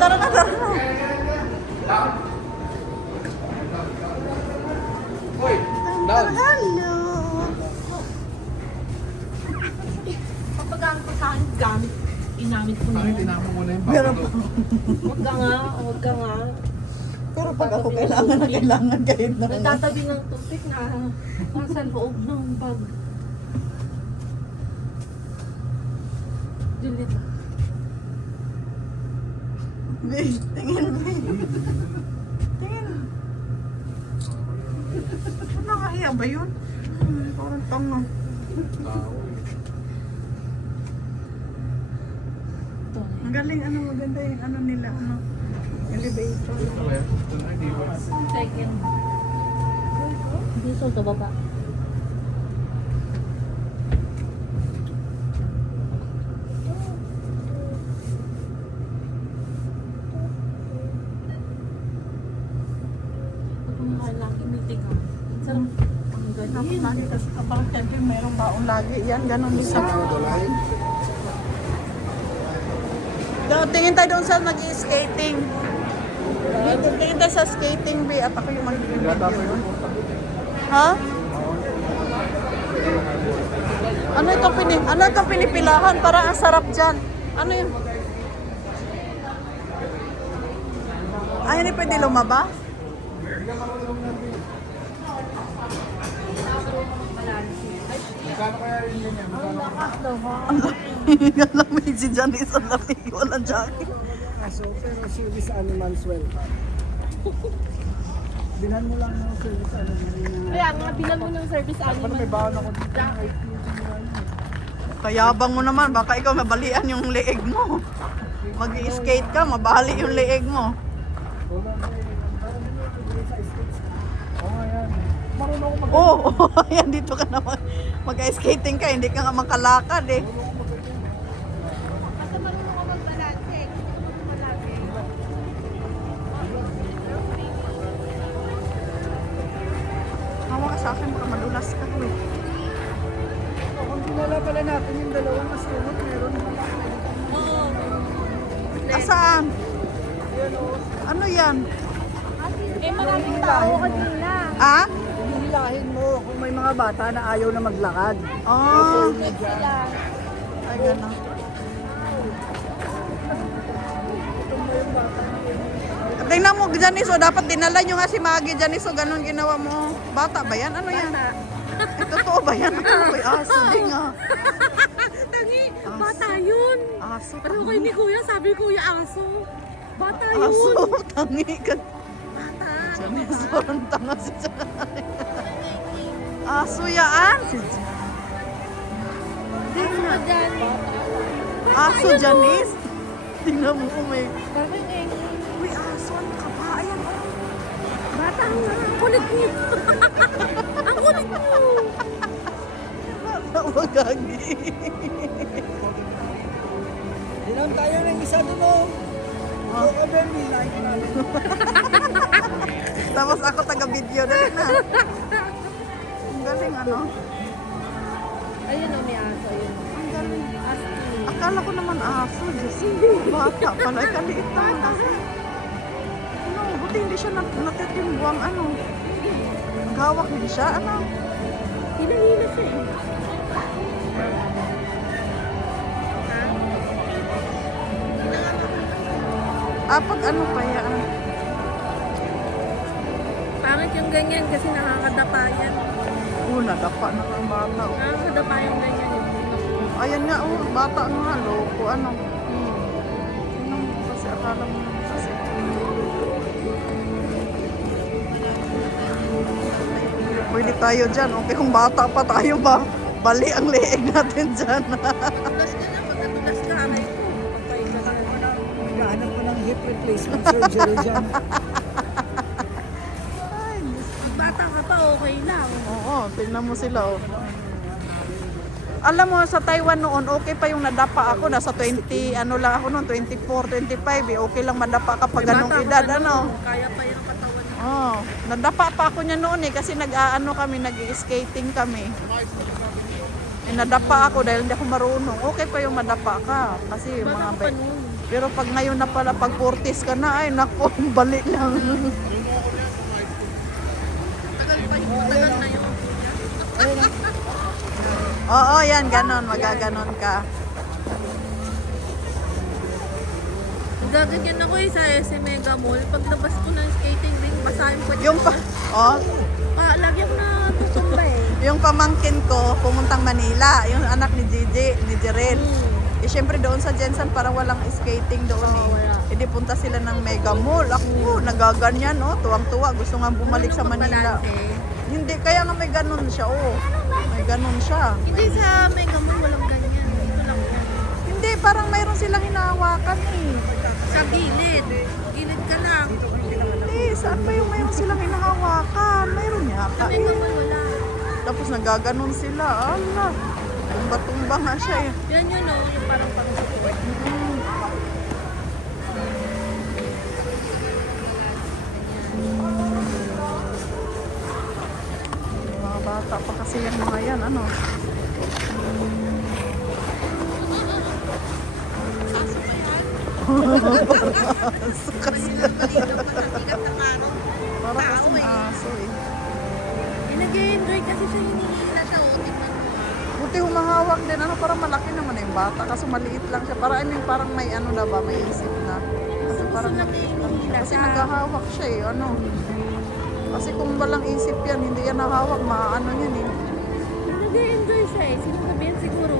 tara na, tara na. Hoy, down. Hello. Kapag ang ko sa akin gamit, inamit ko na Bakit yan. tinapon mo na yung Meron bago pa. to? Huwag ka nga, huwag ka nga. Pero pag ako kailangan na kailangan kahit na. Nagtatabi ng tubig na nasa loob ng bag. Juliet. Babe, tingin, babe. Tingin. Nakakahiya ba yun? Parang tanga. Tao. Ito. Ang galing, ano, maganda yung ano nila, ano, elevator. Ito ba yan? Ito na, hindi ba? Second. Dito sa baba. Malaki meeting ah. Sarap. Ang Dapat galing. lagi kasi kapag syempre mayroong baon lagi. Yan, ganun din sa... Tingin tayo doon sa nag-skating. Tingin tayo sa skating, be. At ako yung mag-video. Ha? Ano itong pinipilahan? Parang ang sarap dyan. Ano yun? Ay, hindi pwede lumaba? Magkano kaya rin ganyan? Ang lamig si Janice. Ang lamig. Walang jacket. So, pero service animals welcome. Bilhan mo lang ng service animal na... Kaya nga, bilang mo ng service Parang animal. may baon ako dito. Kayabang mo naman. Baka ikaw mabalian yung leeg mo. Mag-skate ka, mabali yung leeg mo. Wala na eh. Parang hindi ko dito sa skates. Oo nga yan. Marunong ako mag- Oo, ayan dito ka naman. Mag-skating ka, hindi ka nga makalakad eh. Basta marunong ako magbalanse. Hawa ka sa akin, baka madulas ka. Kung dinala pala natin yung dalawang masunod, meron pala. Oo. Asaan? Ano yan? Eh, maraming tao kanina. Ah? Hihilahin mo kung may mga bata na ayaw na maglakad. Oh, Sila. ay gano'n. Tingnan mo, Janice, dapat dinala nyo nga si Maggie, Janice, ganun ginawa mo. Bata ba yan? Ano yan? Eh, totoo ba yan? Ay, aso, di nga. Tangi, bata yun. Aso, Ano kay ni Kuya? Sabi Kuya, aso. Bata yun. aso, tangi ka. Bata. Janice, parang tanga si Janice. Aso yaan. Si Ano dyan? Aso, Janice. Tingnan mo kung may... Parang eh. Uy, aso, ano ka ba? Ayan, oh. Bata nga. Ang kulit niyo. Ang kulit niyo. Wagagi. Dinan tayo ng isa doon oh. Oo, Ben, hilahin ko namin. Tapos ako taga-video na rin na. Ang galing, ano? Ayun o, may aso yun. Ang galing. Aski. Akala ko naman aso. Diyos, bata pala. Ay, kaliit naman kasi. Ano, buti hindi siya natitimbuang, ano. Naghawak din siya, ano. Hila-hila siya eh. Pag ano pa yan. Pangit yung ganyan kasi nakakadapa yan. Nadapa na ng bata. Oh. Nakakadapa yung ganyan. Ayan nga, oh, bata nga, loko, ano. Ano mo kasi akala mo naman kasi. Pwede tayo dyan. Okay, kung bata pa tayo ba, bali ang leeg natin dyan. Tulas ka na, pag natulas ka, aray ko. Patay ka na. Magkahanap ko ng hip replacement surgery dyan. Ay, Bata ka pa, okay lang. oo, tingnan mo sila, oh. Alam mo, sa Taiwan noon, okay pa yung nadapa ako. Nasa 20, ano lang ako noon, 24, 25. Eh. Okay lang madapa ka pag ganong Bata ka edad, pa ano. noon, Kaya pa yung katawan mo. Oh, nadapa pa ako niya noon eh kasi nag-aano kami, nag-skating kami. Eh, nadapa ako dahil hindi ako marunong. Okay pa yung madapa ka kasi yung mga Bata ka pa noon. Pero pag ngayon na pala, pag 40s ka na, ay nako, balik lang. Tagal na yun. Oo, yan, ganon, magaganon ka. Gaganyan ako sa SM Mega Mall. Paglabas ko ng skating ring, basahin ko. Yung pa, oh, Lagi ako na tutumba eh. yung pamangkin ko, pumuntang Manila, yung anak ni Gigi, ni Jerel. Eh, syempre doon sa Jensen, parang walang skating doon eh. wala. Hindi punta sila ng Mega Mall. Ako, nagaganyan, oh, tuwang-tuwa. Gusto nga bumalik sa Manila. Hindi, kaya nga may ganun siya, oh. May ganun siya. Hindi sa Mega Mall walang ganyan. Dito lang yan. Hindi, parang mayroon silang hinahawakan eh. Sa gilid. Gilid ka lang. Hindi, saan ba yung mayroon silang hinahawakan? Mayroon Sa yata eh. Mega Mall wala. Tapos nagaganon sila. Ala, tumba-tumba nga siya eh. Yan yun oh, yung parang pang-support. Mga bata pa kasi yan mga yan, ano. Aso kasi. Para kasing aso eh. Nag-enjoy kasi siya hinihila siya oh. Tingnan mo ah. Buti humahawak din, ano, parang malaki naman yung bata. Kaso maliit lang siya. Parang, parang may ano na ba, may isip na. Kasi parang Gusto lang niya hinihila kasi siya. naghahawak siya eh, ano. Kasi kung walang isip yan, hindi yan nahawak, maano yan eh. Nag-enjoy siya eh. Sinasabihan siguro,